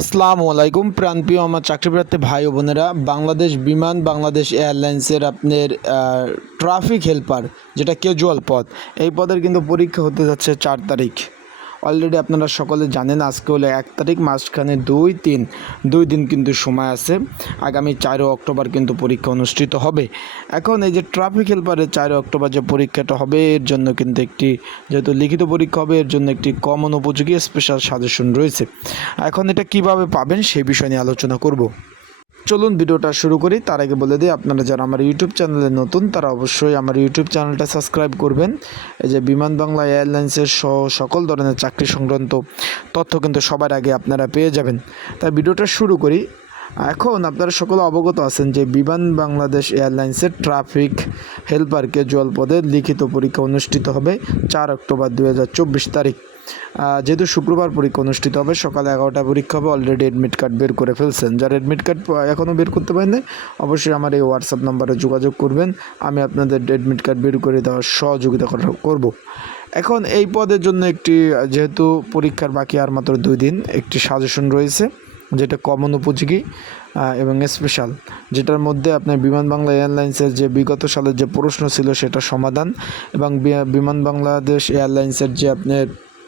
আসসালামু আলাইকুম, প্রাণপ্রিয় আমার চাকরিপ্রার্থী ভাই ও বোনেরা। বাংলাদেশ বিমান, বাংলাদেশ এয়ারলাইন্সের আপনার ট্রাফিক হেল্পার, যেটা ক্যাজুয়াল পদ, এই পদের কিন্তু পরীক্ষা হতে যাচ্ছে চার তারিখ। অলরেডি আপনারা সকলে জানেন আজকে হলো এক তারিখ, মাঝখানে দুই তিন। দুই দিন কিন্তু সময় আছে। আগামী চারই অক্টোবর কিন্তু পরীক্ষা অনুষ্ঠিত হবে। এখন এই যে ট্রাফিক হেল্পারের চারই অক্টোবর যে পরীক্ষাটা হবে, এর জন্য কিন্তু একটি যেহেতু লিখিত পরীক্ষা হবে, এর জন্য একটি কমন উপযোগী স্পেশাল সাজেশন রয়েছে। এখন এটা কীভাবে পাবেন সেই বিষয় নিয়ে আলোচনা করব। চলুন ভিডিওটা শুরু করি। তার আগে বলে দিই, আপনারা যারা আমার ইউটিউব চ্যানেলে নতুন, তারা অবশ্যই আমার ইউটিউব চ্যানেলটা সাবস্ক্রাইব করবেন। এই যে বিমান বাংলা এয়ারলাইন্সের সহ সকল ধরনের চাকরি সংক্রান্ত তথ্য কিন্তু সবার আগে আপনারা পেয়ে যাবেন। তাই ভিডিওটা শুরু করি। এখন আপনারা সকলে অবগত আছেন যে বিমান বাংলাদেশ এয়ারলাইন্সের ট্রাফিক হেল্পার ক্যাজুয়াল পদে লিখিত পরীক্ষা অনুষ্ঠিত হবে চার অক্টোবর দু হাজার চব্বিশ তারিখ। যেহেতু শুক্রবার পরীক্ষা অনুষ্ঠিত হবে, সকালে এগারোটা পরীক্ষা হবে অলরেডি অ্যাডমিট কার্ড বের করে ফেলছেন। যারা অ্যাডমিট কার্ড এখনও বের করতে পারেন অবশ্যই আমার এই হোয়াটসঅ্যাপ নাম্বারে যোগাযোগ করবেন। আমি আপনাদের অ্যাডমিট কার্ড বের করে দেওয়ার সহযোগিতা করা- করব। এখন এই পদের জন্য একটি, যেহেতু পরীক্ষার বাকি আর মাত্র দুই দিন, একটি সাজেশন রয়েছে, যেটা কমন উপযোগী এবং স্পেশাল যেটার মধ্যে আপনার বিমান বাংলা এয়ারলাইন্সের যে বিগত সালের যে প্রশ্ন ছিল, সেটা সমাধান এবং বিমান বাংলাদেশ এয়ারলাইন্সের যে আপনার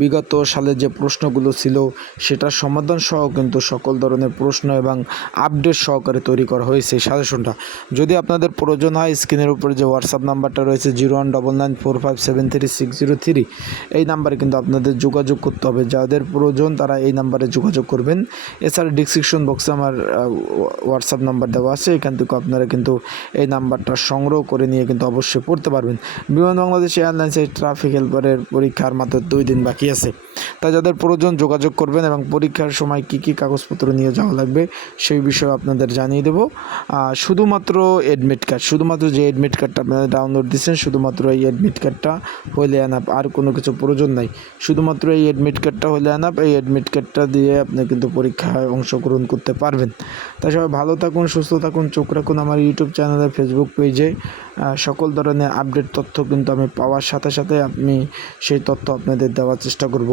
বিগত সালের যে প্রশ্নগুলো ছিল সেটার সমাধান সহ কিন্তু সকল ধরনের প্রশ্ন এবং আপডেট সহকারে তৈরি করা হয়েছে সাজেশনটা। যদি আপনাদের প্রয়োজন হয়, স্ক্রিনের উপরে যে হোয়াটসঅ্যাপ নাম্বারটা রয়েছে zero one double nine four five seven three six zero three এই নাম্বারে কিন্তু আপনাদের যোগাযোগ করতে হবে। যাদের প্রয়োজন তারা এই নাম্বারে যোগাযোগ করবেন। এছাড়া ডিসক্রিপশন বক্সে আমার হোয়াটসঅ্যাপ নাম্বার দেওয়া আছে। এখান থেকে আপনারা কিন্তু এই নাম্বারটা সংগ্রহ করে নিয়ে কিন্তু অবশ্যই পড়তে পারবেন। বিমান বাংলাদেশ এয়ারলাইন্সের ট্রাফিক হেল্পারের পরীক্ষার মাত্র দুই দিন বাকি আছে। তাই যাদের প্রয়োজন যোগাযোগ করবেন এবং পরীক্ষার সময় কি কি কাগজপত্র নিয়ে যাওয়া লাগবে, সেই বিষয়ে আপনাদের জানিয়ে দেবো। শুধুমাত্র এডমিট কার্ড শুধুমাত্র যে এডমিট কার্ডটা আপনারা ডাউনলোড দিচ্ছেন শুধুমাত্র এই অ্যাডমিট কার্ডটা হলে আনাপ আর কোনো কিছু প্রয়োজন নাই। শুধুমাত্র এই এডমিট কার্ডটা হলে আনাপ এই অ্যাডমিট কার্ডটা দিয়ে আপনি কিন্তু পরীক্ষায় অংশগ্রহণ করতে পারবেন। তাই সবাই ভালো থাকুন, সুস্থ থাকুন, চোখ রাখুন আমার ইউটিউব চ্যানেলে ফেসবুক পেজে সকল ধরনের আপডেট তথ্য কিন্তু আমি পাওয়ার সাথে সাথে আমি সেই তথ্য আপনাদের দেওয়ার চেষ্টা করব।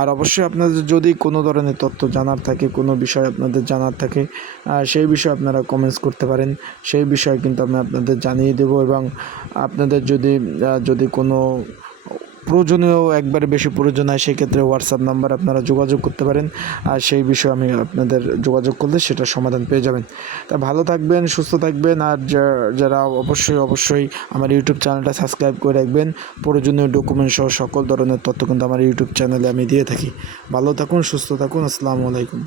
আর অবশ্যই আপনাদের যদি কোনো ধরনের তথ্য জানার থাকে, কোনো বিষয় আপনাদের জানার থাকে সেই বিষয়ে আপনারা কমেন্টস করতে পারেন। সেই বিষয়ে কিন্তু আমি আপনাদের জানিয়ে দেব এবং আপনাদের যদি যদি কোনো প্রয়োজনীয়, একবারে বেশি প্রয়োজন হয়, সেক্ষেত্রে হোয়াটসঅ্যাপ নাম্বার আপনারা যোগাযোগ করতে পারেন। আর সেই বিষয়ে আমি আপনাদের যোগাযোগ করলে সেটা সমাধান পেয়ে যাবেন। তা ভালো থাকবেন, সুস্থ থাকবেন। আর যারা অবশ্যই অবশ্যই আমার ইউটিউব চ্যানেলটা সাবস্ক্রাইব করে রাখবেন। প্রয়োজনীয় ডকুমেন্ট সহ সকল ধরনের তথ্য কিন্তু আমার ইউটিউব চ্যানেলে আমি দিয়ে থাকি। ভালো থাকুন, সুস্থ থাকুন। আসসালামু আলাইকুম।